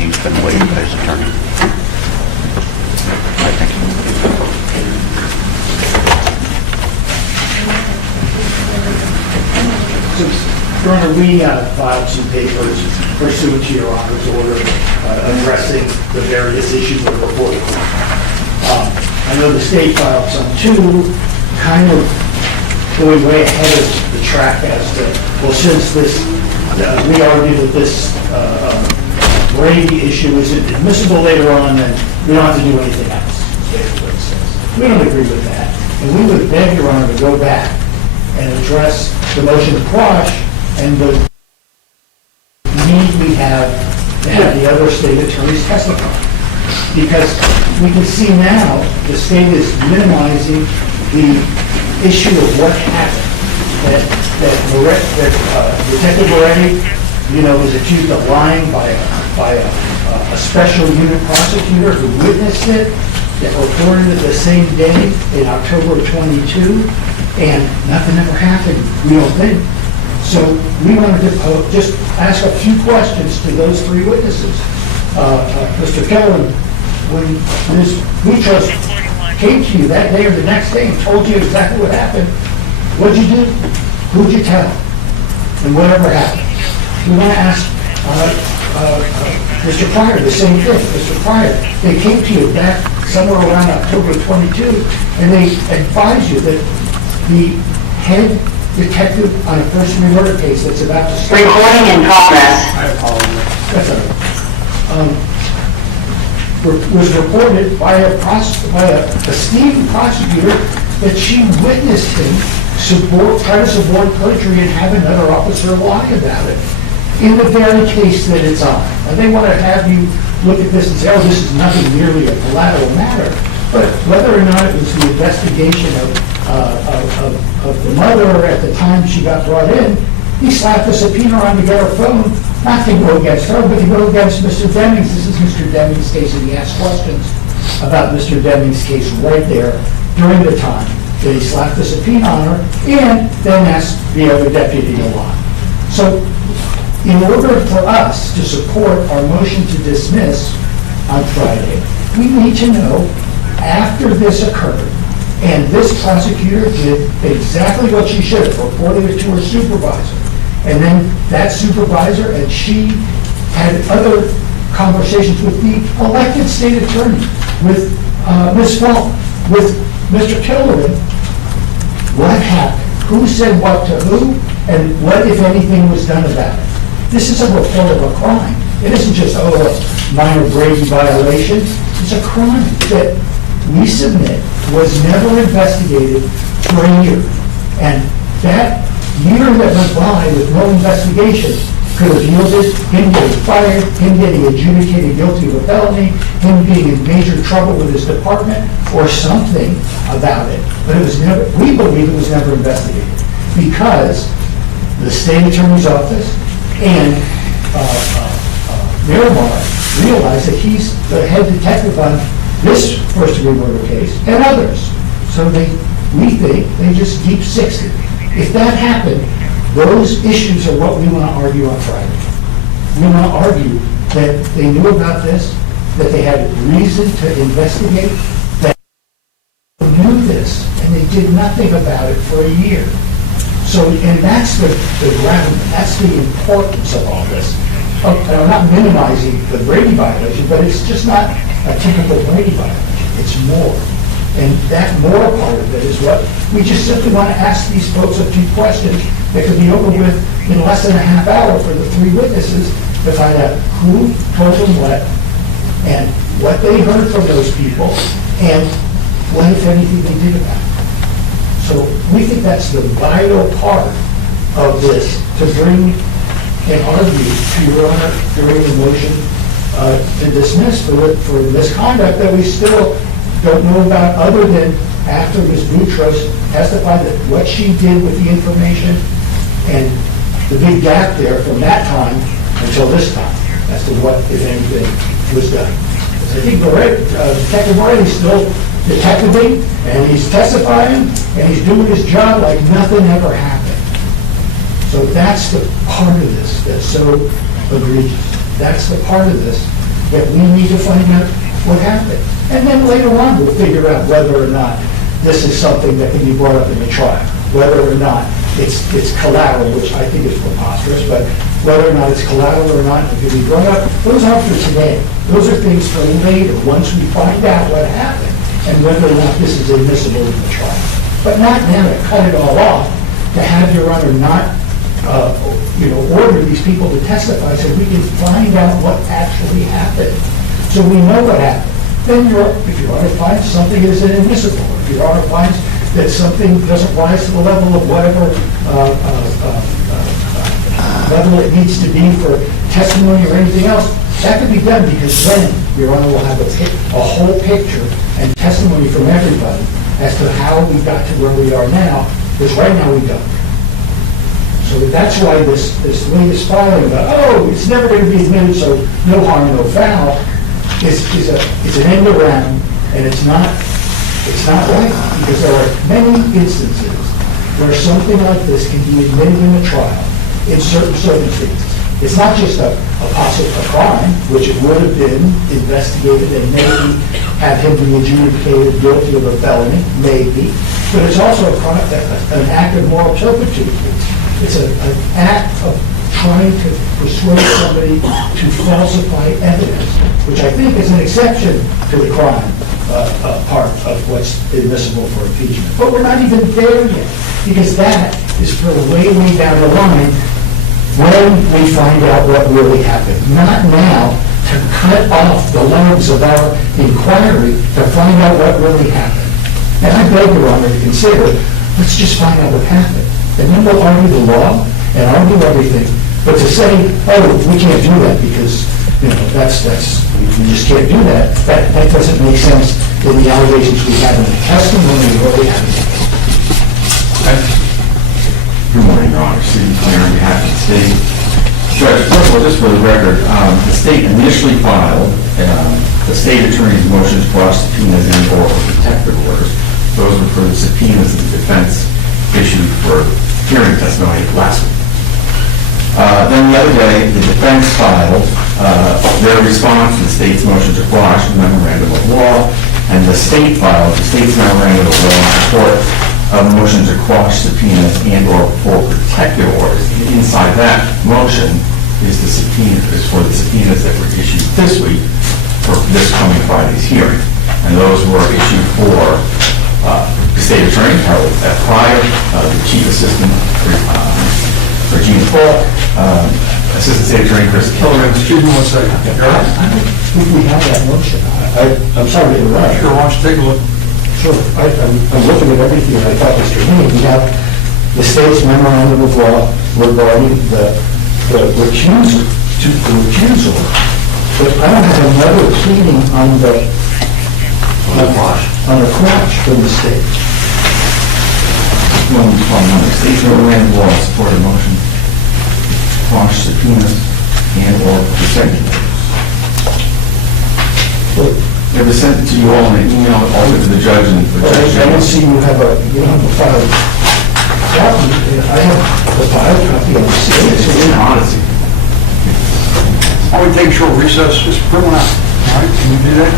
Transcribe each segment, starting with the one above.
He's been waiting by his attorney. I think. Your Honor, we filed some papers pursuant to Your Honor's order addressing the various issues of the report. I know the state filed some too, kind of going way ahead of the track as to, well, since this, we argue that this Brady issue isn't admissible later on, then we don't have to do anything else, is basically what it says. We don't agree with that. And we would beg Your Honor to go back and address the motion to quash and the need we have to have the other state attorneys testify. Because we can see now the state is minimizing the issue of what happened. That Detective Moretti, was accused of lying by a special unit prosecutor who witnessed it, that reported it the same day in October of 22, and nothing ever happened, we don't think. So we wanted to just ask a few questions to those three witnesses. Mr. Keller, when Ms. Boutros came to you that day or the next day and told you exactly what happened, what'd you do? Who'd you tell? And whatever happened? We want to ask Mr. Pryor the same thing. Mr. Pryor, they came to you back somewhere around October 22, and they advised you that the head detective on a first-degree murder case that's about to start. Recording in progress. I apologize. That's all right. Was reported by a esteemed prosecutor that she witnessed him try to support perjury and have another officer lie about it in the very case that it's on. And they want to have you look at this and say, oh, this is nothing merely a collateral matter. But whether or not it was the investigation of the mother at the time she got brought in, he slapped a subpoena on to get her phone, not to go against her, but to go against Mr. Demings. This is Mr. Demings' case, and he asked questions about Mr. Demings' case right there during the time that he slapped the subpoena on her, and then asked the other deputy to lie. So in order for us to support our motion to dismiss on Friday, we need to know, after this occurred, and this prosecutor did exactly what she should have, reported it to her supervisor, and then that supervisor and she had other conversations with the elected state attorney, with Ms. Falk, with Mr. Killoran. What happened? Who said what to who? And what, if anything, was done about it? This is a report of a crime. It isn't just, a minor Brady violation. It's a crime that we submit was never investigated for a year. And that year that went by with no investigation could have yielded him getting fired, him getting adjudicated guilty of a felony, him being in major trouble with his department, or something about it. But it was never, we believe it was never investigated because the state attorney's office and Miramar realized that he's the head detective on this first-degree murder case and others. So we think they just deep sixed it. If that happened, those issues are what we want to argue on Friday. We want to argue that they knew about this, that they had reason to investigate, that they knew this, and they did nothing about it for a year. So, and that's the gravamen, that's the importance of all this. And I'm not minimizing the Brady violation, but it's just not a typical Brady violation. It's more. And that more part of it is what we just simply want to ask these folks a few questions that could be over with in less than a half hour for the three witnesses to find out who told them what and what they heard from those people and what, if anything, they did about it. So we think that's the vital part of this, to bring and argue to Your Honor during the motion to dismiss for misconduct that we still don't know about, other than after Ms. Boutros testified that what she did with the information and the big gap there from that time until this time as to what, if anything, was done. So I think Detective Moretti is still detectiving, and he's testifying, and he's doing his job like nothing ever happened. So that's the part of this that's so egregious. That's the part of this that we need to find out what happened. And then later on, we'll figure out whether or not this is something that can be brought up in the trial, whether or not it's collateral, which I think is preposterous, but whether or not it's collateral or not, it can be brought up. Those aren't for today. Those are things for later, once we find out what happened and whether or not this is admissible in the trial. But not now to cut it all off, to have Your Honor not, order these people to testify so we can find out what actually happened. So we know what happened. Then if Your Honor finds something is inadmissible, if Your Honor finds that something doesn't rise to the level of whatever level it needs to be for testimony or anything else, that can be done because then Your Honor will have a whole picture and testimony from everybody as to how we got to where we are now, because right now we don't. So that's why this latest filing about, it's never going to be admitted, so no harm, no foul, is an end around, and it's not right, because there are many instances where something like this can be admitted in a trial in certain circumstances. It's not just a crime, which it would have been investigated and maybe have him be adjudicated guilty of a felony, maybe, but it's also an act of moral turpitude. It's an act of trying to persuade somebody to falsify evidence, which I think is an exception to the crime part of what's admissible for impeachment. But we're not even there yet, because that is for way down the line when we find out what really happened. Not now to cut off the legs of our inquiry to find out what really happened. And I beg Your Honor to consider, let's just find out what happened. And then we'll argue the law and argue everything. But to say, we can't do that because, we just can't do that, that doesn't make sense in the allegations we have in the testimony and what we have. Good morning, Your Honor. Steve Clare on behalf of the state. Judge, first of all, just for the record, the state initially filed the state attorney's motions for subpoenas and or protective orders. Those were for the subpoenas that the defense issued for hearing testimony last week. Then the other day, the defense filed their response to the state's motion to quash the memorandum of law, and the state filed the state's memorandum of law in support of a motion to quash subpoenas and or for protective orders. Inside that motion is for the subpoenas that were issued this week for this coming Friday's hearing. And those were issued for the state attorney, Harold F. Pryor, the chief assistant, Regina Falk, assistant state attorney, Chris Killoran. Excuse me one second. I think we have that motion. I'm sorry to interrupt. Sure, why don't you take a look? Sure. I'm looking at everything I thought was germane. We have the state's memorandum of law regarding the recusal, but I don't have another pleading on the quash from the state. The state's memorandum of law in support of the motion to quash subpoenas and or protective orders. It was sent to you all in an email, also to the judge and the judge. I don't see you have a file copy. I have the file copy of the state. It's in honesty. Why don't we take a short recess, just print one out, all right? Can you do that?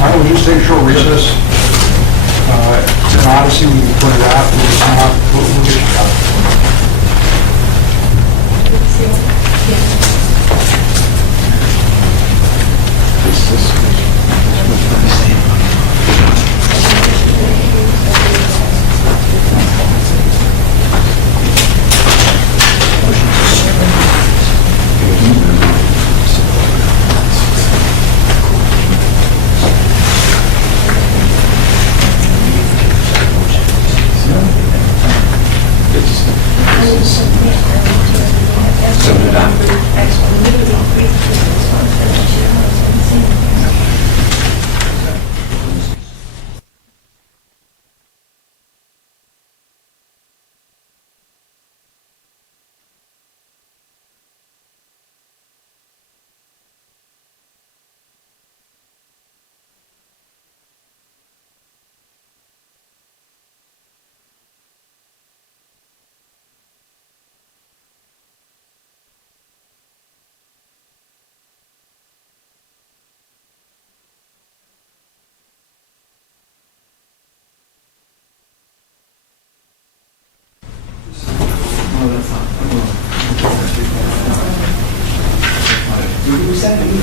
All right, we'll just take a short recess. It's an odyssey, we can print it out, we'll get it out.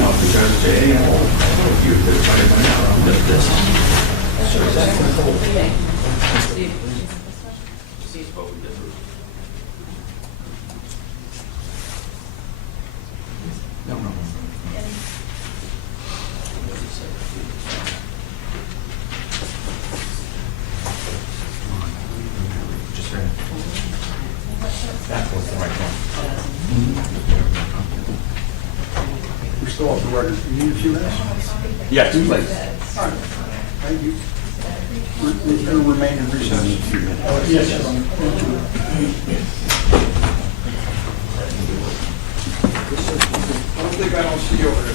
know, because they all of you that try to find out about this. No, no. Just right. That was the right one. We're still off the record. You need a few minutes? Yeah, too late. All right. Thank you. We're going to remain in recess. Yes, I don't think I don't see you over there.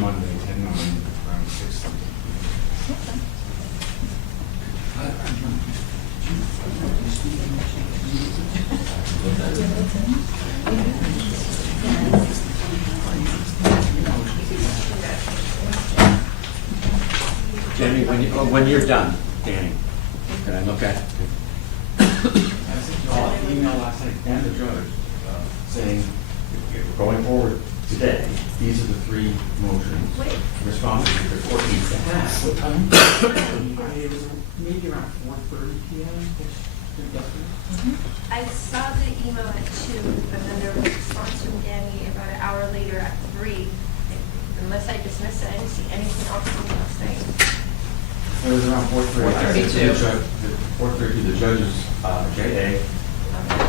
Monday, 10, around 6. Jamie, when you're done, Danny, can I look at it? I sent you all an email last night and the judge saying, if we're going forward today, these are the 3 motions, responses that the court needs to have. What time? Maybe around 4:30 p.m. I saw the email at 2, and then there was a response from Danny about an hour later at 3. Unless I dismissed it, I didn't see anything else from last night. It was around 4:30. 4:32. 4:30 to the judge's JA,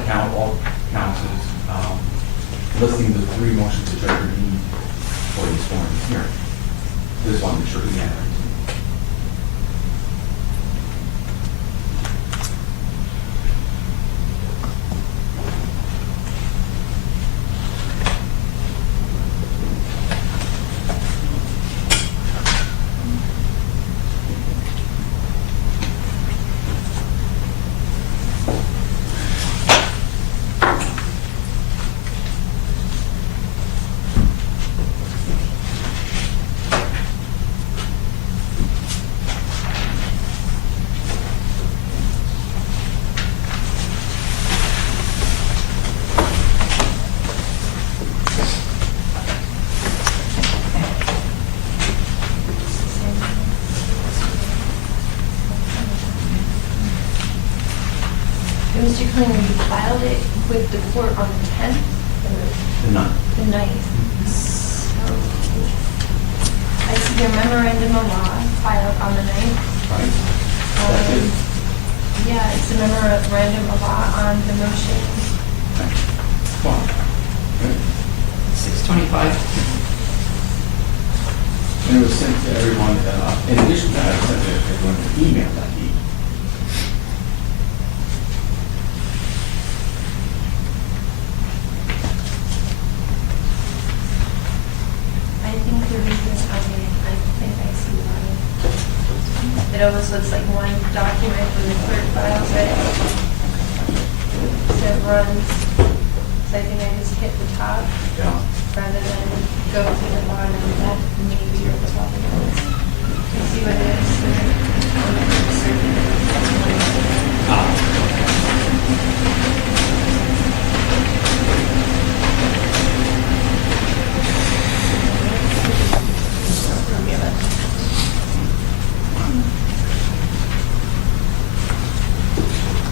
count all counsels, listing the 3 motions the judge would need for this morning hearing. Just want to make sure he had it. Mr. Clinton, you filed it with the court on the 10th? None. The 9th. So, I see your memorandum of law filed on the 9th. Right? That's it. Yeah, it's a memorandum of law on the motion. Come on. 6:25. And it was sent to everyone, in addition to that, I sent it to everyone an email that evening. I think the reason, I think I see why. It almost looks like one document when the clerk files it. So it runs, so I think I just hit the top Yeah. rather than go to the bottom and that maybe you're the top of it. You see what it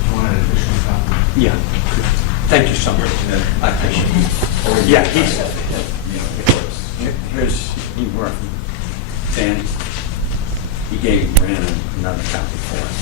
You want an additional copy? Yeah. Thank you so much. I appreciate it. Yeah, here's, he worked, Dan, he gave Brandon another copy for us.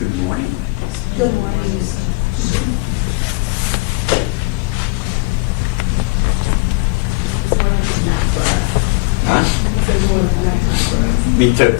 Good morning. Good morning. Huh? Me too.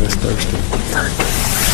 This Thursday.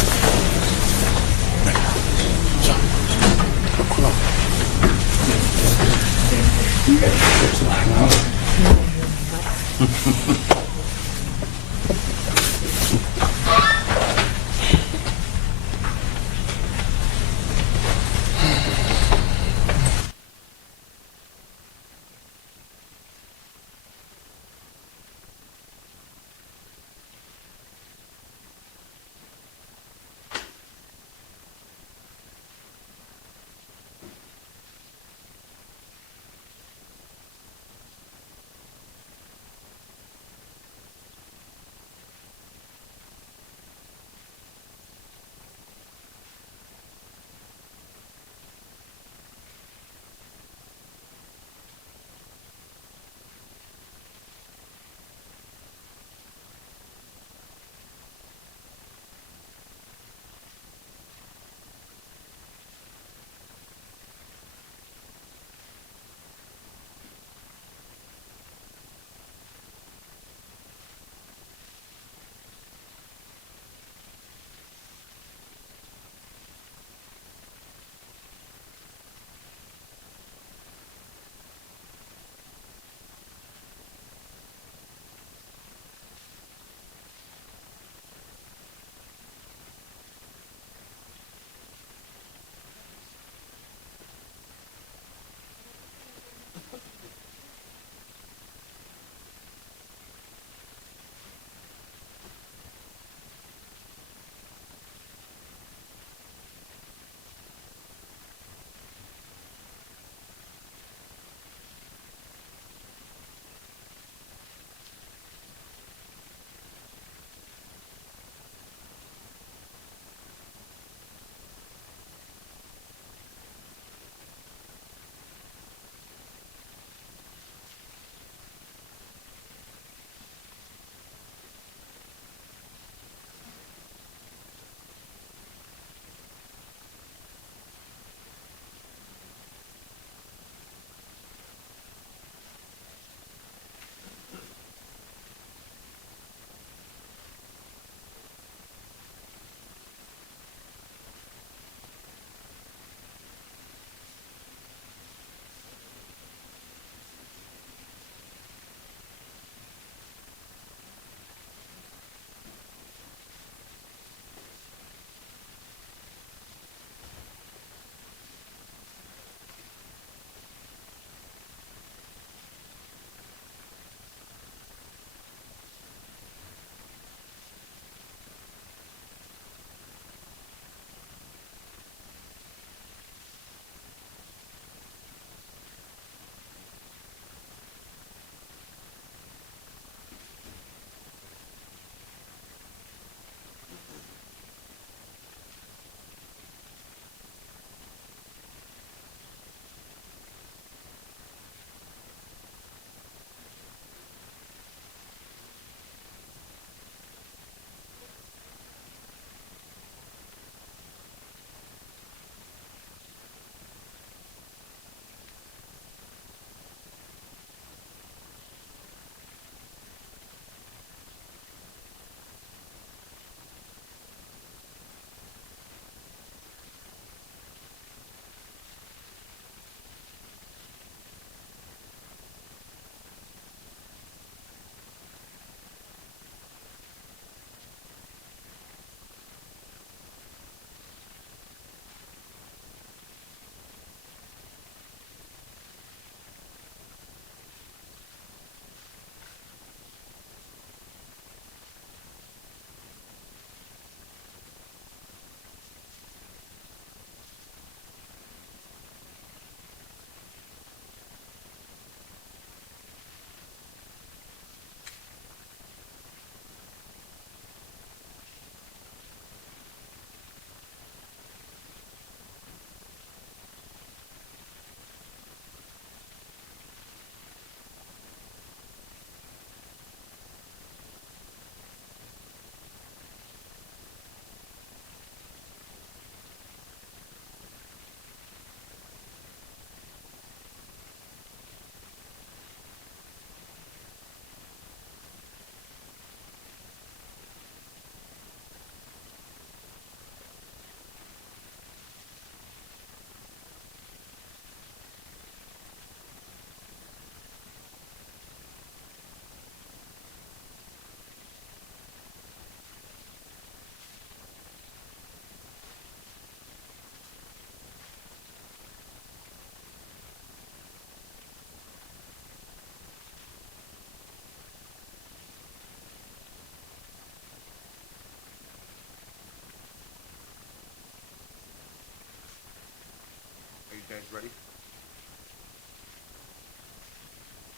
Ready?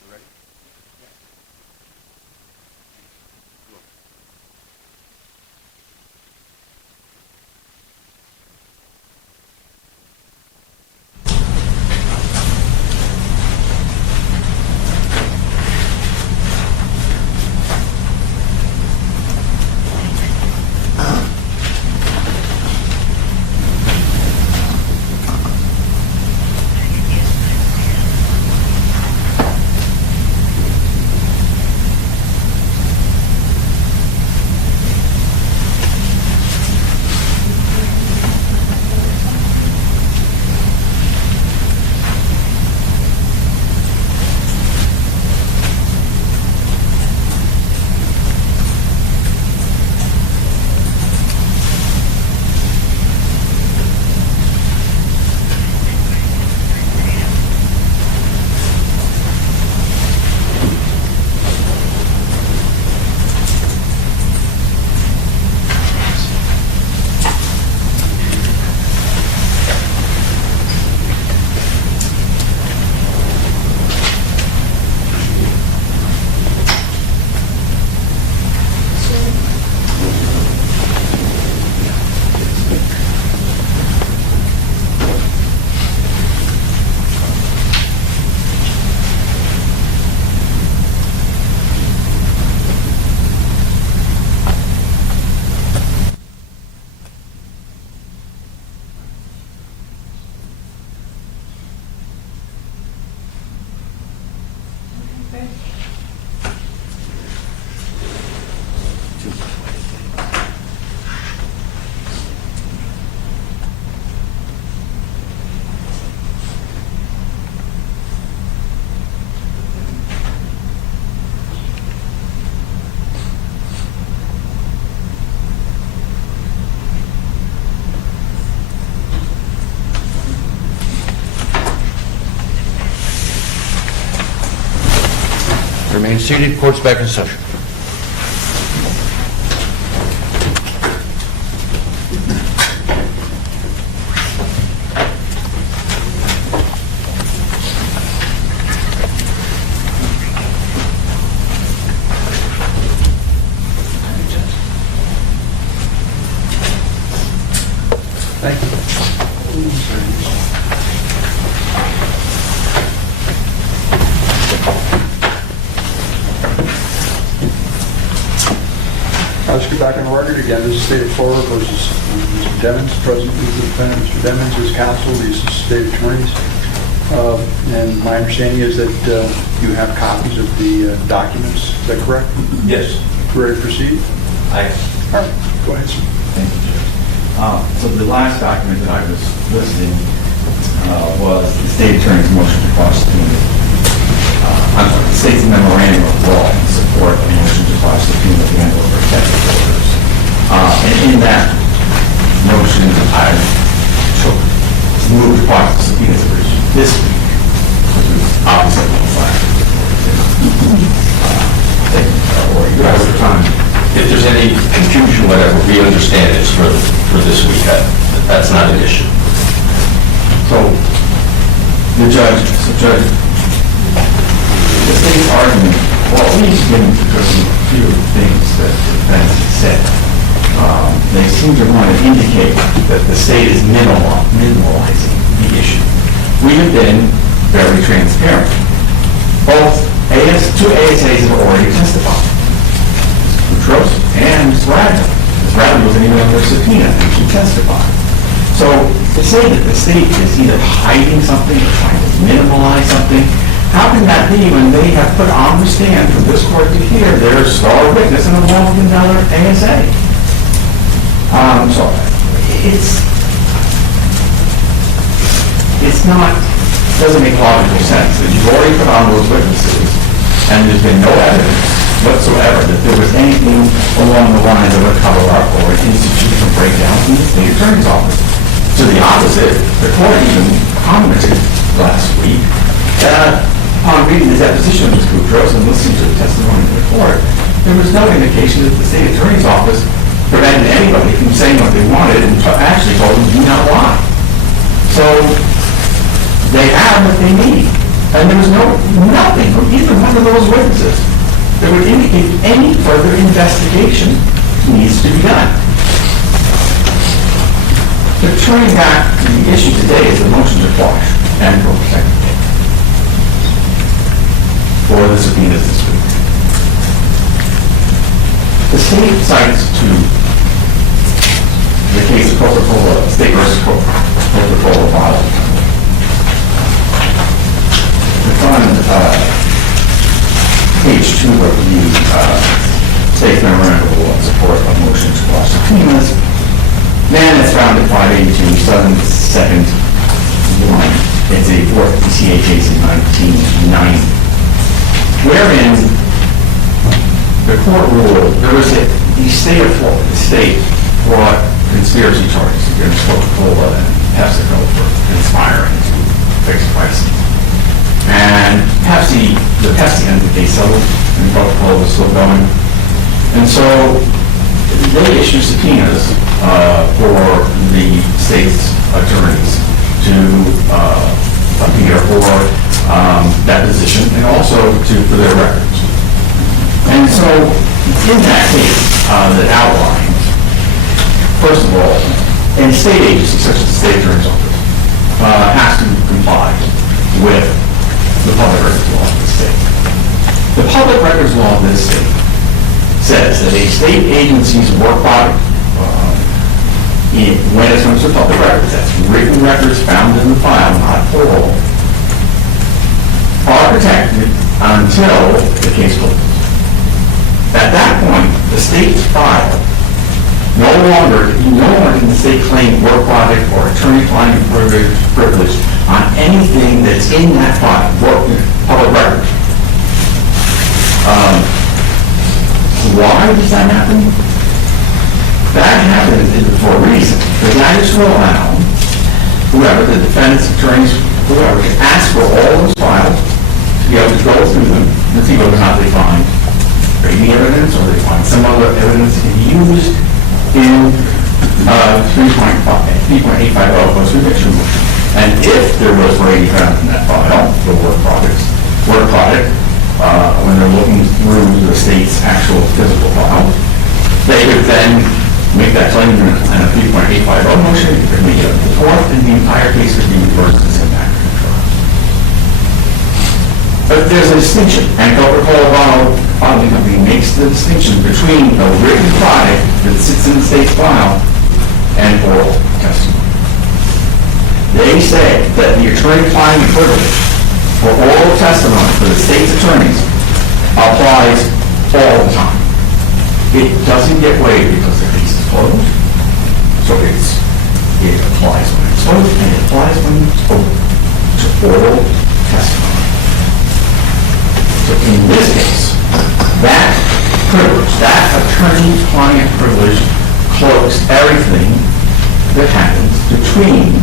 You ready? Look. Remain seated, court's back in session. Thank you. Let's get back on the record again. This is State of Florida versus Mr. Demons, President of the defendant. Mr. Demons is counsel. These are state attorneys. And my understanding is that you have copies of the documents. Is that correct? Yes. Ready to proceed? I, All right. Go ahead, sir. thank you, Judge. So the last document that I was listing was the state attorney's motion to cross-subpoena. I'm sorry, the state's memorandum of law in support of the motion to cross-subpoena the end of protective orders. And in that motion, I moved to cross-subpoena this week, which was obviously on fire. Over time. If there's any confusion, whatever, we understand it's for this week. That's not an issue. So, the judge, the state's argument, well, let me begin with just a few things that the defense has said. They seem to want to indicate that the state is minimalizing the issue. We have been very transparent. Two ASAs have already testified. Boutros and Ms. Bradley. Ms. Bradley wasn't even under subpoena, and she testified. So to say that the state is either hiding something or trying to minimalize something, how can that be when they have put on the stand for this court to hear their star witness in a multi-million-dollar ASA? So it's not, doesn't make logical sense that you've already put on those witnesses and there's been no evidence whatsoever that there was anything along the lines of a cover-up or an institutional breakdown from the state attorney's office. To the opposite, the court even commented last week that upon reading the deposition of Ms. Boutros and listening to the testimony of the court, there was no indication that the state attorney's office prevented anybody from saying what they wanted and actually told them do not lie. So have what they need. And there was nothing from either one of those witnesses that would indicate any further investigation needs to be done. But turning back to the issue today is the motion to quash and for protective data for the subpoenas this week. The state cites to the case of Coca-Cola, State versus Coca-Cola bottle. It's on page 2 of the State Memorandum of Law in support of motion to quash subpoenas. Then it's found at 582 Southern 2nd 1. It's a 4th PCA case in 1990, wherein the court ruled there was the state brought conspiracy charges against Coca-Cola and PepsiCo for conspiring to fix pricing. And the Pepsi end of the case settled, and Coca-Cola was still going. And so they issued subpoenas for the state's attorneys to appear for deposition and also for their records. And so in that case that outlined, first of all, any state agency such as the state attorney's office has to comply with the public records law of the state. The public records law of this state says that a state agency's work product, when it comes to public records, that's written records found in the file, not oral, are protected until the case closes. At that point, the state's file no longer can the state claim work product or attorney-client privilege on anything that's in that file, public record. Why does that happen? That happens for a reason, because that is to allow whoever, the defendants, attorneys, whoever, can ask for all those files to be able to go through them and see whether or not they find Brady evidence or they find some other evidence that can be used in 3.850 post-conviction motion. And if there was Brady found in that file, the work product, when they're looking through the state's actual physical file, they could then make that claim in a 3.850 motion, it could make it up to court, and the entire case could be reversed and sent back to the trial. But there's a distinction, and Coca-Cola Bottling Company makes the distinction between a written product that sits in the state's file and oral testimony. They say that the attorney-client privilege for oral testimony for the state's attorneys applies all the time. It doesn't get waived because the case is closed. So it applies when it's closed, and it applies when it's open to oral testimony. So in this case, that privilege, that attorney-client privilege, cloaks everything that happens between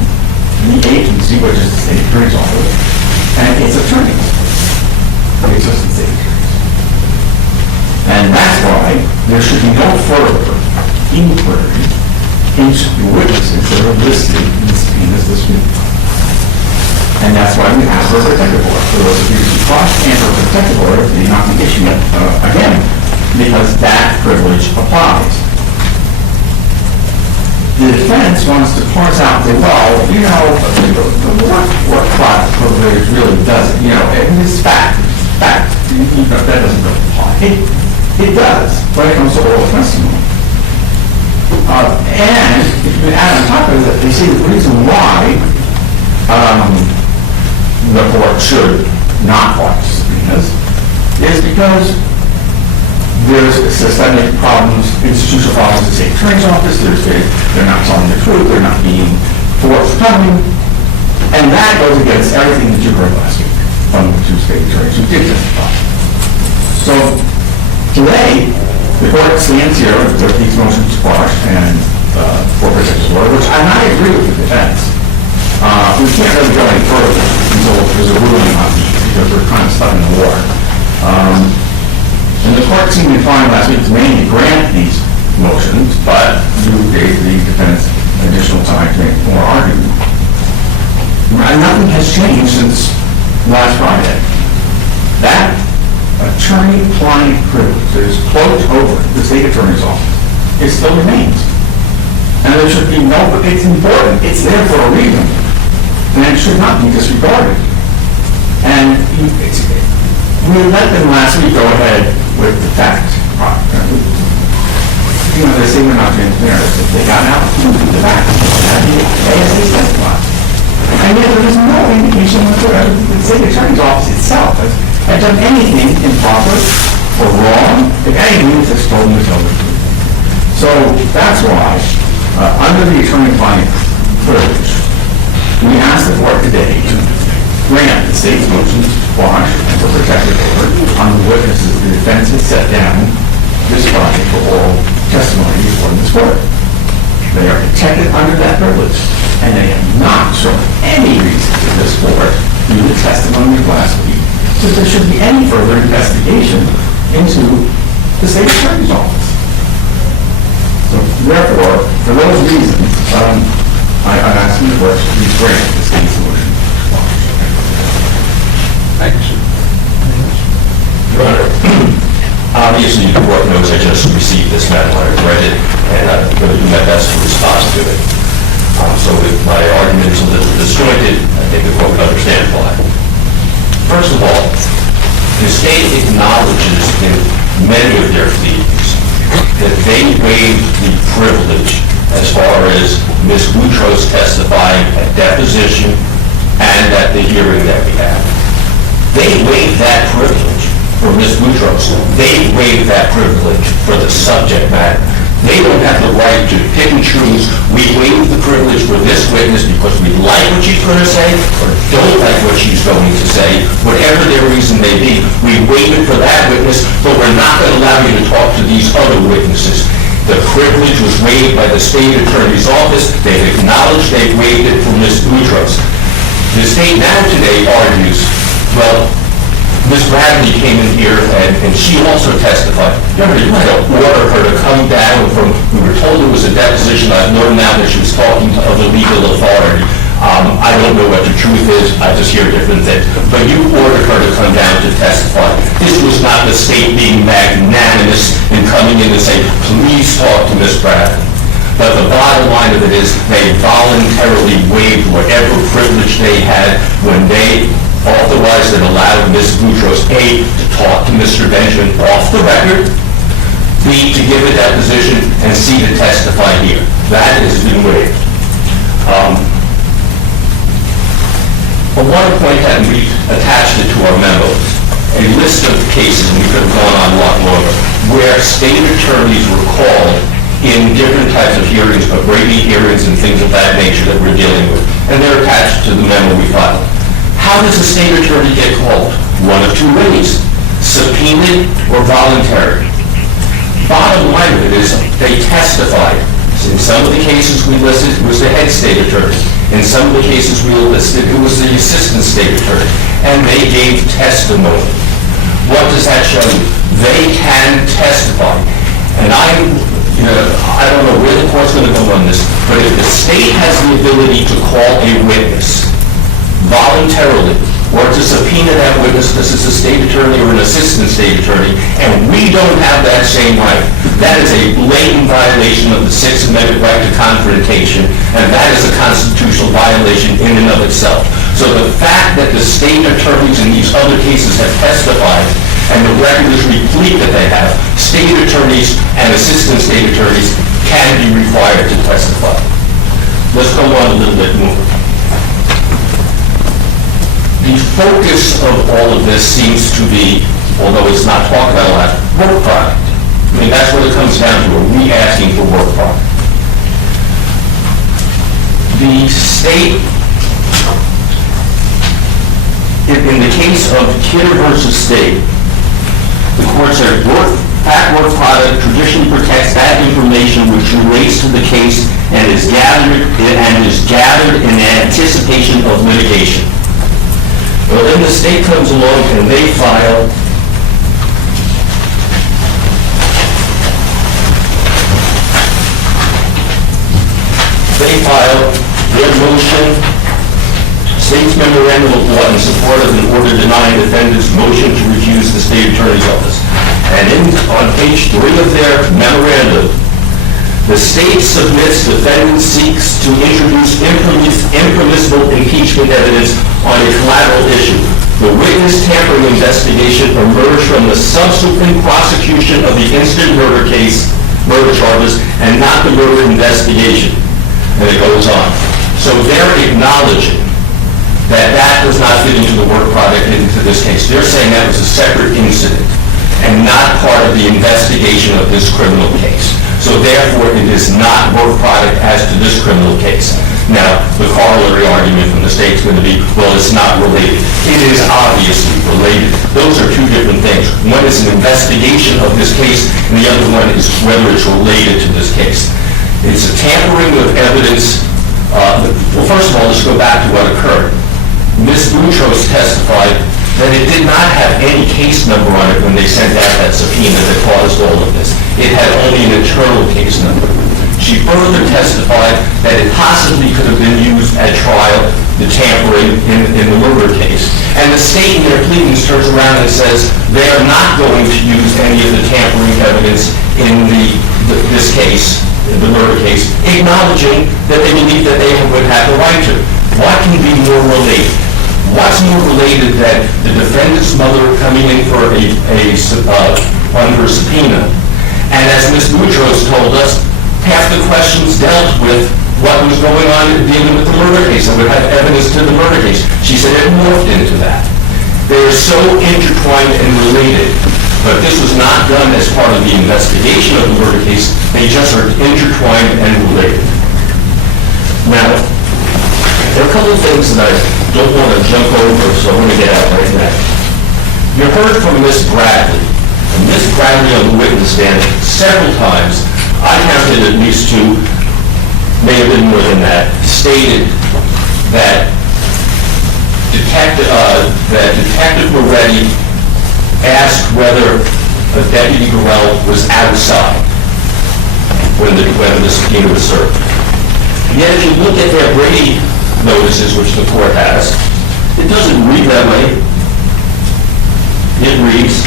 the agency, which is the state attorney's office, and its attorneys, the assistant state attorneys. And that's why there should be no further inquiry into the witnesses that are listed in the subpoenas this week. And that's why we ask for a protective order. For those of you who cross and for a protective order, they not be issued again, because that privilege applies. The defense wants to parse out the, the work product privilege really doesn't, and it's fact, that doesn't really apply. It does, when it comes to oral testimony. And if you add on top of that, they see the reason why the court should not quash subpoenas is because there's systemic problems, institutional problems in the state attorney's office. They're not telling the truth, they're not being forthcoming, and that goes against everything that you heard last week from the two state attorneys who did testify. So today, the court stands here with these motions quashed and for protective order, which I agree with the defense. We can't really go any further until there's a ruling on these because we're kind of stuck in the war. And the court seemed inclined last week to mainly grant these motions, but you gave the defense additional time to make more argument. Nothing has changed since last Friday. That attorney-client privilege that is cloaked over the state attorney's office, it still remains. And there should be no, it's important, it's there for a reason, and it should not be disregarded. And we let them last week go ahead with the fact. You know, they say we're not being fair, they got out the fact, they testified. And yet there is no indication whatsoever that the state attorney's office itself has done anything improper or wrong, if anything, it's just told them to tell the truth. So that's why, under the attorney-client privilege, we asked the court today to grant the state's motions to quash and for protective order on the witnesses the defense has set down this Friday for oral testimony before this court. They are protected under that privilege, and they have not shown any reason to this court, due to the testimony of last week, that there should be any further investigation into the state attorney's office. So therefore, for those reasons, I'm asking the court to please grant the state's motion. Thank you, sir. Your Honor, obviously the court knows I just received this memo, I read it, and I'm going to do my best to respond to it. So if my argument is a little disjointed, I think the court will understand why. First of all, the state acknowledges in many of their pleadings that they waived the privilege as far as Ms. Boutros testifying at deposition and at the hearing that we had. They waived that privilege for Ms. Boutros. They waived that privilege for the subject matter. They don't have the right to pick and choose. We waive the privilege for this witness because we like what she's going to say or don't like what she's going to say. Whatever their reason may be, we waive it for that witness, but we're not going to allow you to talk to these other witnesses. The privilege was waived by the state attorney's office. They've acknowledged they've waived it for Ms. Boutros. The state now today argues, well, Ms. Bradley came in here and she also testified. You had to order her to come down from, we were told it was a deposition. I've learned now that she was talking to other legal authority. I don't know what the truth is. I just hear different things. But you ordered her to come down to testify. This was not the state being magnanimous in coming in and saying, please talk to Ms. Bradley. But the bottom line of it is they voluntarily waived whatever privilege they had when they authorized and allowed Ms. Boutros, A, to talk to Mr. Benjamin off the record, B, to give a deposition, and C, to testify here. That has been waived. At one point, and we attached it to our memos, a list of cases, and we could have gone on a lot longer, where state attorneys were called in different types of hearings, but Brady hearings and things of that nature that we're dealing with, and they're attached to the memo we filed. How does a state attorney get called? One of two ways, subpoenaed or voluntary. Bottom line of it is they testified. In some of the cases we listed, it was the head state attorney. In some of the cases we listed, it was the assistant state attorney. And they gave testimony. What does that show you? They can testify. And I don't know where the court's going to go on this, but if the state has the ability to call a witness voluntarily, or to subpoena that witness because it's a state attorney or an assistant state attorney, and we don't have that same right, that is a blatant violation of the Sixth Amendment right to confrontation, and that is a constitutional violation in and of itself. So the fact that the state attorneys in these other cases have testified, and the record is replete that they have, state attorneys and assistant state attorneys can be required to testify. Let's go on a little bit more. The focus of all of this seems to be, although it's not talked about a lot, work product. I mean, that's what it comes down to. Are we asking for work product? The state, in the case of Kidder versus State, the court said that work product traditionally protects that information which relates to the case and is gathered in anticipation of litigation. Well, then the state comes along and they file their motion State's memorandum of law in support of an order denying defendant's motion to recuse the state attorney's office. And on page 3 of their memorandum, the state submits defendant seeks to introduce impermissible impeachment evidence on a collateral issue. The witness tampering investigation emerged from the subsequent prosecution of the instant murder charges, and not the murder investigation. And it goes on. So they're acknowledging that does not fit into the work product into this case. They're saying that was a separate incident and not part of the investigation of this criminal case. So therefore, it is not work product as to this criminal case. Now, the corollary argument from the state is going to be, well, it's not related. It is obviously related. Those are two different things. One is an investigation of this case, and the other one is whether it's related to this case. It's a tampering of evidence. Well, first of all, let's go back to what occurred. Ms. Boutros testified that it did not have any case number on it when they sent out that subpoena that caused all of this. It had only an internal case number. She further testified that it possibly could have been used at trial, the tampering in the murder case. And the state in their pleadings turns around and says they are not going to use any of the tampering evidence in this case, the murder case, acknowledging that they believe that they would have the right to. What can be more related? What's more related than the defendant's mother coming in for under a subpoena? And as Ms. Boutros told us, half the questions dealt with what was going on dealing with the murder case and would have evidence to the murder case. She said it morphed into that. They are so intertwined and related, but this was not done as part of the investigation of the murder case. They just are intertwined and related. Now, there are a couple of things that I don't want to jump over, so I'm going to get out right now. You heard from Ms. Bradley. And Ms. Bradley on the witness stand several times, I counted at least 2, may have been more than that, stated that Detective Moretti asked whether Deputy Gorell was outside when the subpoena was served. Yet if you look at their Brady notices, which the court has, it doesn't read that way. It reads,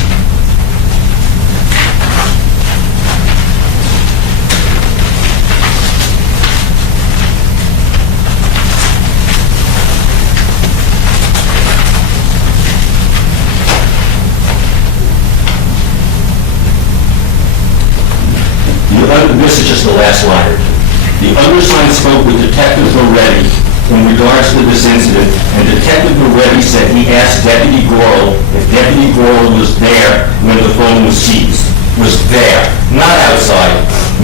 this is just the last line. The undersigned spoke with Detective Moretti in regards to this incident, and Detective Moretti said he asked Deputy Gorell if Deputy Gorell was there when the phone was seized. Was there, not outside.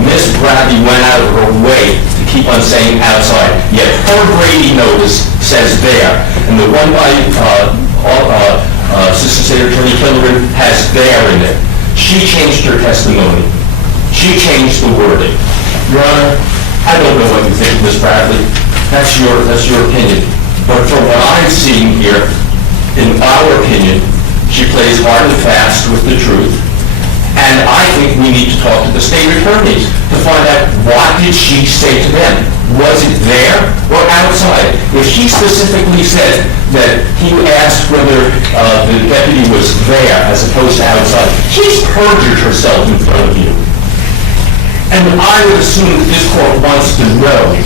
Miss Bradley went out of her way to keep on saying outside, yet her Brady notice says there, and the one by Assistant State Attorney Hillerman has there in it. She changed her testimony. She changed the wording. Your Honor, I don't know what you think of Miss Bradley. That's your opinion. But from what I'm seeing here, in our opinion, she plays hard and fast with the truth. And I think we need to talk to the state attorneys to find out what did she say to them. Was it there or outside? If she specifically said that he asked whether the deputy was there as opposed to outside, she's perjured herself in front of you. And I would assume that this court wants to know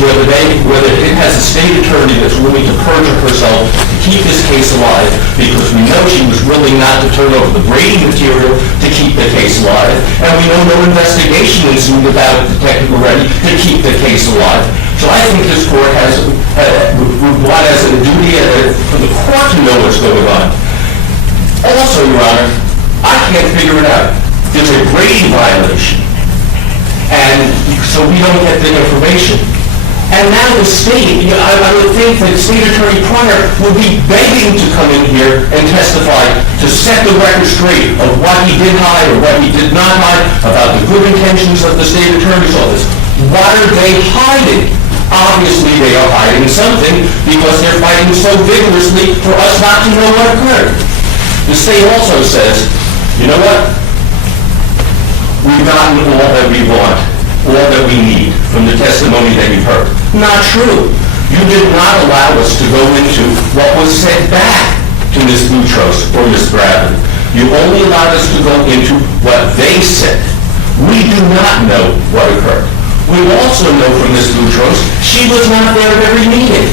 whether it has a state attorney that's willing to perjure herself to keep this case alive, because we know she was willing not to turn over the Brady material to keep the case alive, and we know no investigation ensued about Detective Moretti to keep the case alive. So I think this court has a duty for the court to know what's going on. Also, Your Honor, I can't figure it out. There's a Brady violation, and so we don't get the information. And now the state, I would think that State Attorney Pryor would be begging to come in here and testify to set the record straight of what he did hide or what he did not hide about the good intentions of the State Attorney's Office. What are they hiding? Obviously they are hiding something, because they're fighting so vigorously for us not to know what occurred. The state also says, you know what? We've gotten all that we want, all that we need from the testimony that you've heard. Not true. You did not allow us to go into what was said back to Ms. Boutros or Ms. Bradley. You only allowed us to go into what they said. We do not know what occurred. We also know from Ms. Boutros, she was not there at every meeting.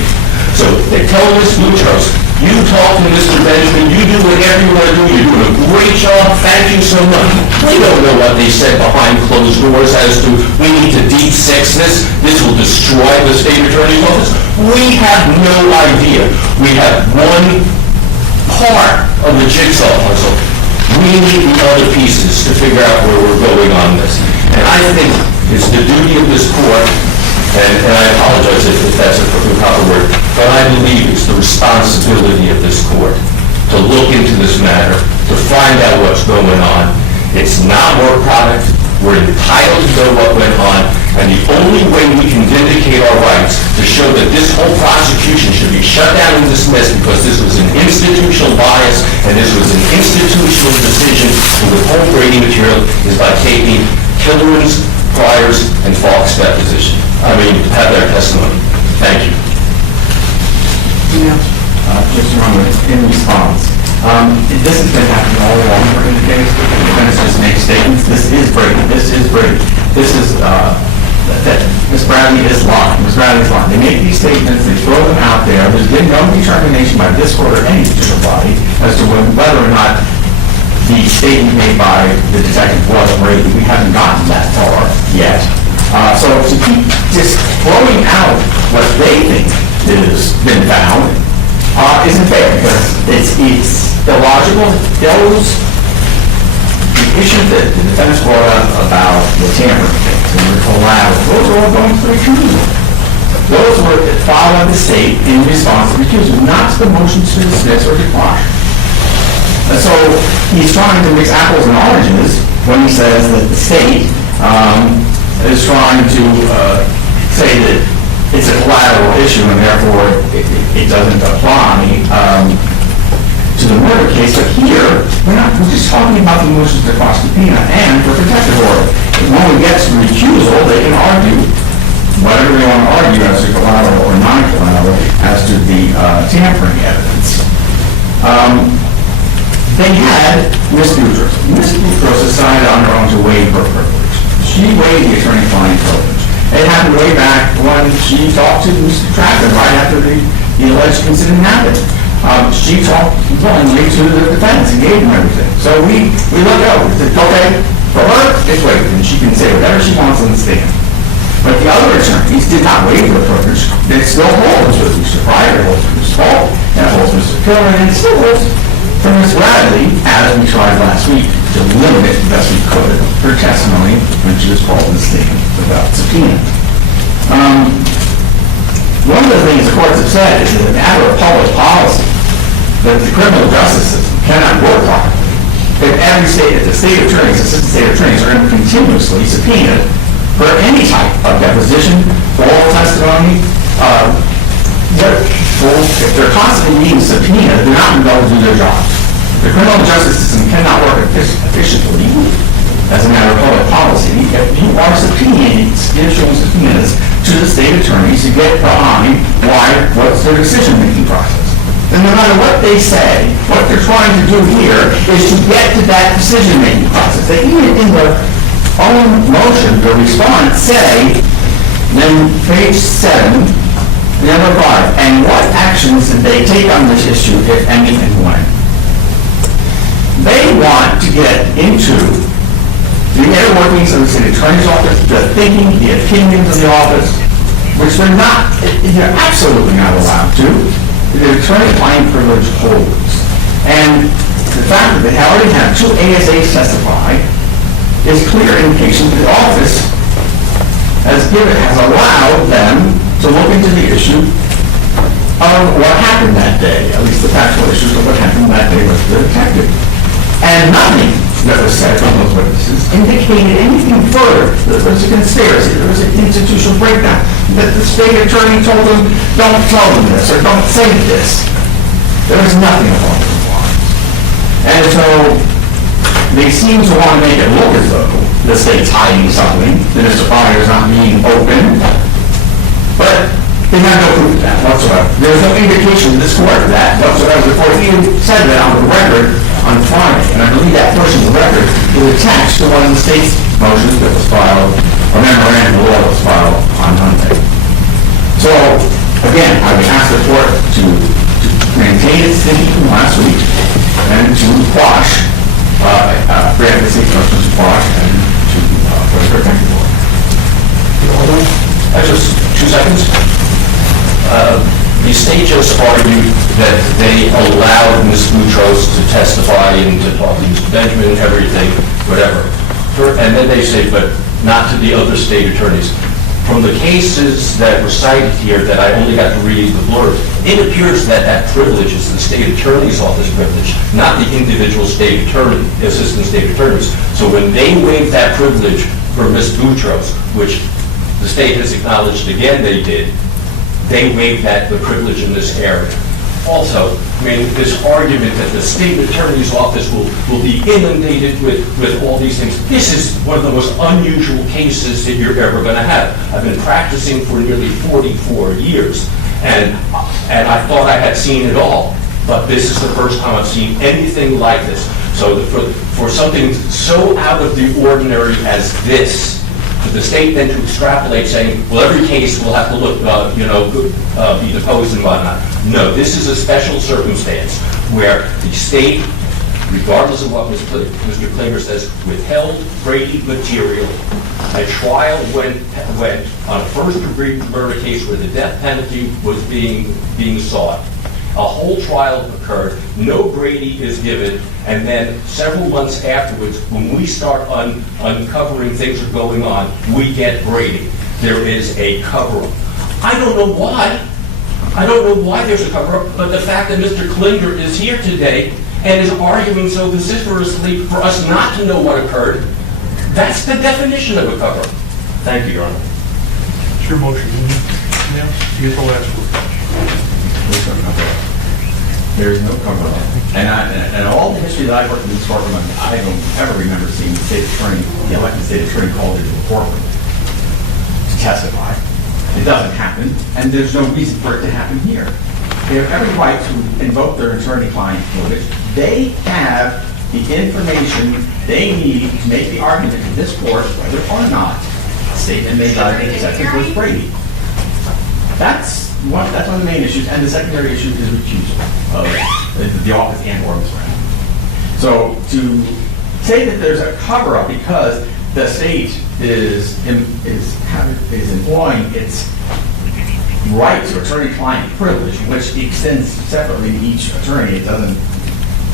So they tell Ms. Boutros, you talk to Mr. Benjamin, you do whatever you want to do, you're doing a great job, thank you so much. We don't know what they said behind closed doors as to, we need to deep six this will destroy the state attorney's office. We have no idea. We have one part of the jigsaw puzzle. We need the other pieces to figure out where we're going on this. And I think it's the duty of this court, and I apologize if that's a proper word, but I believe it's the responsibility of this court to look into this matter, to find out what's going on. It's not work product. We're entitled to know what went on, and the only way we can vindicate our rights to show that this whole prosecution should be shut down and dismissed because this was an institutional bias and this was an institutional decision to withhold Brady material is by taking Kildoran's, Pryor's, and Falk's deposition. Have their testimony. Thank you. Just remember, in response, this has been happening all along in the case. The defendants just make statements. This is Brady. This is Brady. This is, that Ms. Bradley is lying. Ms. Bradley is lying. They make these statements. They throw them out there. There's been no determination by this court or any judicial body as to whether or not the statement made by the detective was Brady. We haven't gotten that far yet. So to keep just throwing out what they think has been found isn't fair because it's illogical. Those issues that the defense brought up about the tampering things and the collateral, those are all going to the recusal. Those were filed by the state in response to the recusal, not to the motions to dismiss or decline. And so he's trying to mix apples and oranges when he says that the state is trying to say that it's a collateral issue and therefore it doesn't apply to the murder case. But here, we're just talking about the motions to cross subpoena and for protective order. When we get to recusal, they can argue whatever they want to argue as to collateral or non-collateral as to the tampering evidence. They had Ms. Boutros. Ms. Boutros decided on her own to waive her privilege. She waived the attorney-client privilege. It happened way back when she talked to Mr. Trafford right after the alleged incident happened. She talked willingly to the defense and gave him everything. So we let go. We said, okay, for her, it's waived, and she can say whatever she wants on the stand. But the other attorneys did not waive their privilege. It still holds with Mr. Pryor, it holds with Mr. Falk, and it holds with Mr. Kilmer, and it still holds for Ms. Bradley, as we tried last week, to limit it best we could her testimony when she was called in the stand about subpoena. One of the things the courts have said is that a matter of public policy that the criminal justice system cannot work properly if the state attorneys, assistant state attorneys are going to continuously subpoena for any type of deposition, oral testimony, if they're constantly being subpoenaed, they're not going to be able to do their jobs. The criminal justice system cannot work efficiently as a matter of public policy if you are issuing subpoenas to the state attorneys to get behind what's their decision-making process. And no matter what they say, what they're trying to do here is to get to that decision-making process. They even in their own motion, the response say, then page 7, number 5, and what actions did they take on this issue, if any, and when? They want to get into the inner workings of the city attorney's office, the thinking, the opinions of the office, which they're absolutely not allowed to. The attorney-client privilege holds. And the fact that they already have 2 ASAs testify is clear indication that the office has allowed them to look into the issue of what happened that day, at least the factual issues of what happened that day with the detective. And nothing that was said from those witnesses indicated anything further. There was a conspiracy, there was an institutional breakdown, that the state attorney told them, don't tell them this, or don't say this. There was nothing along those lines. And so they seem to want to make it look as though the state's hiding something, that Mr. Pryor is not being open, but they have no proof of that. whatsoever. There's no indication to this court of that whatsoever. The court even said that on the record on Friday, and I believe that portion of the record is attached to one of the state's motions that was filed, or memorandum of law that was filed on Monday. So, again, I would ask the court to maintain its thinking from last week and to quash, grant the state's motion to quash and to put a protective order. Just 2 seconds. The state just argued that they allowed Ms. Boutros to testify and to talk to Mr. Benjamin and everything, whatever. And then they say, but not to the other state attorneys. From the cases that were cited here that I only got to read the blurb, it appears that that privilege is the state attorney's office privilege, not the individual state attorney, assistant state attorneys. So when they waived that privilege for Ms. Boutros, which the state has acknowledged again they did, they waived the privilege in this area. Also, I mean, this argument that the state attorney's office will be inundated with all these things, this is one of the most unusual cases that you're ever going to have. I've been practicing for nearly 44 years, and I thought I had seen it all, but this is the first time I've seen anything like this. So for something so out of the ordinary as this, for the state then to extrapolate saying, well, every case will have to look, be deposed and whatnot. No, this is a special circumstance where the state, regardless of what Mr. Klinger says, withheld Brady material. A trial went on a first-degree murder case where the death penalty was being sought. A whole trial occurred, no Brady is given, and then several months afterwards, when we start uncovering things are going on, we get Brady. There is a cover-up. I don't know why. I don't know why there's a cover-up, but the fact that Mr. Klinger is here today and is arguing so vociferously for us not to know what occurred, that's the definition of a cover-up. Thank you, Your Honor. It's your motion. Yeah, you get the last word. There is no cover-up. And all the history that I've worked in this courtroom, I don't ever remember seeing the state attorney, the elected state attorney called into a courtroom to testify. It doesn't happen, and there's no reason for it to happen here. They have every right to invoke their attorney-client privilege. They have the information they need to make the argument to this court whether or not the statement made by the executive was Brady. That's one of the main issues, and the secondary issue is recusal of the office and or Ms. Brown. So to say that there's a cover-up because the state is employing its right to attorney-client privilege, which extends separately to each attorney, it doesn't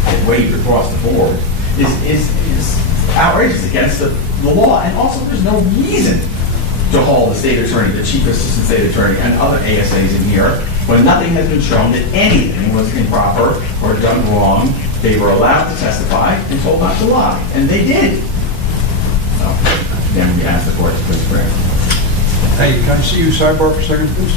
get waived across the board, is outrageous against the law. And also, there's no reason to haul the state attorney, the chief assistant state attorney, and other ASAs in here when nothing has been shown that anything was improper or done wrong. They were allowed to testify and told not to lie, and they did. So, then we ask the court to please grant. Hey, can I see you sidebar for a second, please?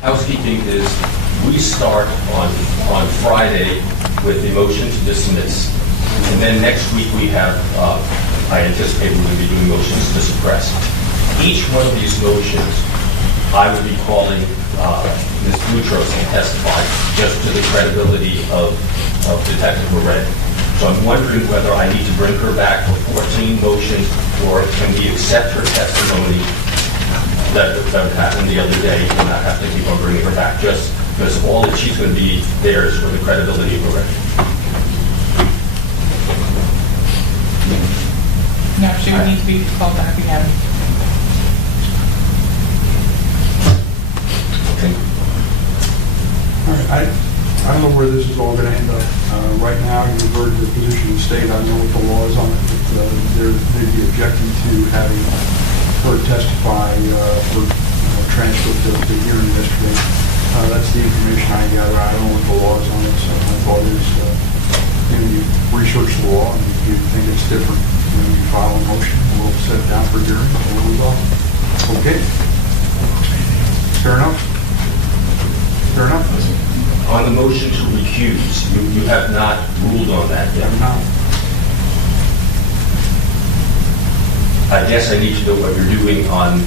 Housekeeping is, we start on Friday with the motion to dismiss. And then next week we have, I anticipate we're going to be doing motions to suppress. Each one of these motions, I would be calling Ms. Boutros to testify just to the credibility of Detective Moretti. So I'm wondering whether I need to bring her back for 14 motions, or can we accept her testimony that happened the other day and not have to keep on bringing her back, just because all that she's going to be there is for the credibility of Moretti. No, she would need to be called back again. Okay. All right, I don't know where this is all going to end up. Right now, you've heard the position of the state. I don't know what the law is on it, but they'd be objecting to having her testify for transcript of the hearing yesterday. That's the information I gather. I don't know what the law is on it, so my thought is, you research the law, and if you think it's different, when you file a motion, we'll set it down for hearing, and we'll move on. Okay. Fair enough? Fair enough? On the motion to recuse, you have not ruled on that yet. Now, I guess I need to know what you're doing on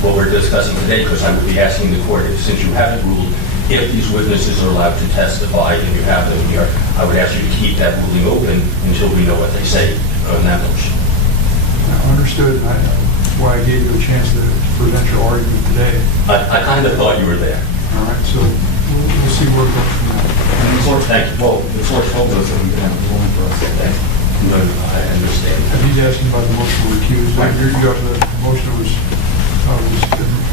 what we're discussing today, because I would be asking the court, since you haven't ruled, if these witnesses are allowed to testify and you have them here, I would ask you to keep that ruling open until we know what they say on that motion. understood. That's why I gave you a chance to present your argument today. I kind of thought you were there. All right, so we'll see where it goes from there. And the court, Thank you. well, the court told us that we could have a ruling for us today. No, I understand. He's asking about the motion to recuse. You got the motion that was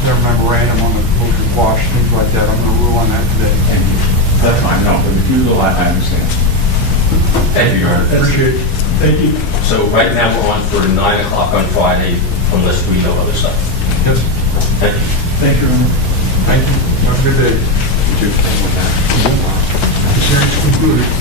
their memorandum on the motion to quash, things like that. I'm going to rule on that today. And that's fine, no, the refusal, I understand. Thank you, Your Honor. Appreciate it. Thank you. So right now we're on for 9 o'clock on Friday, unless we know other stuff. Yes, Thank you. Thank you, Ron. thank you. Have a good day. This hearing's concluded.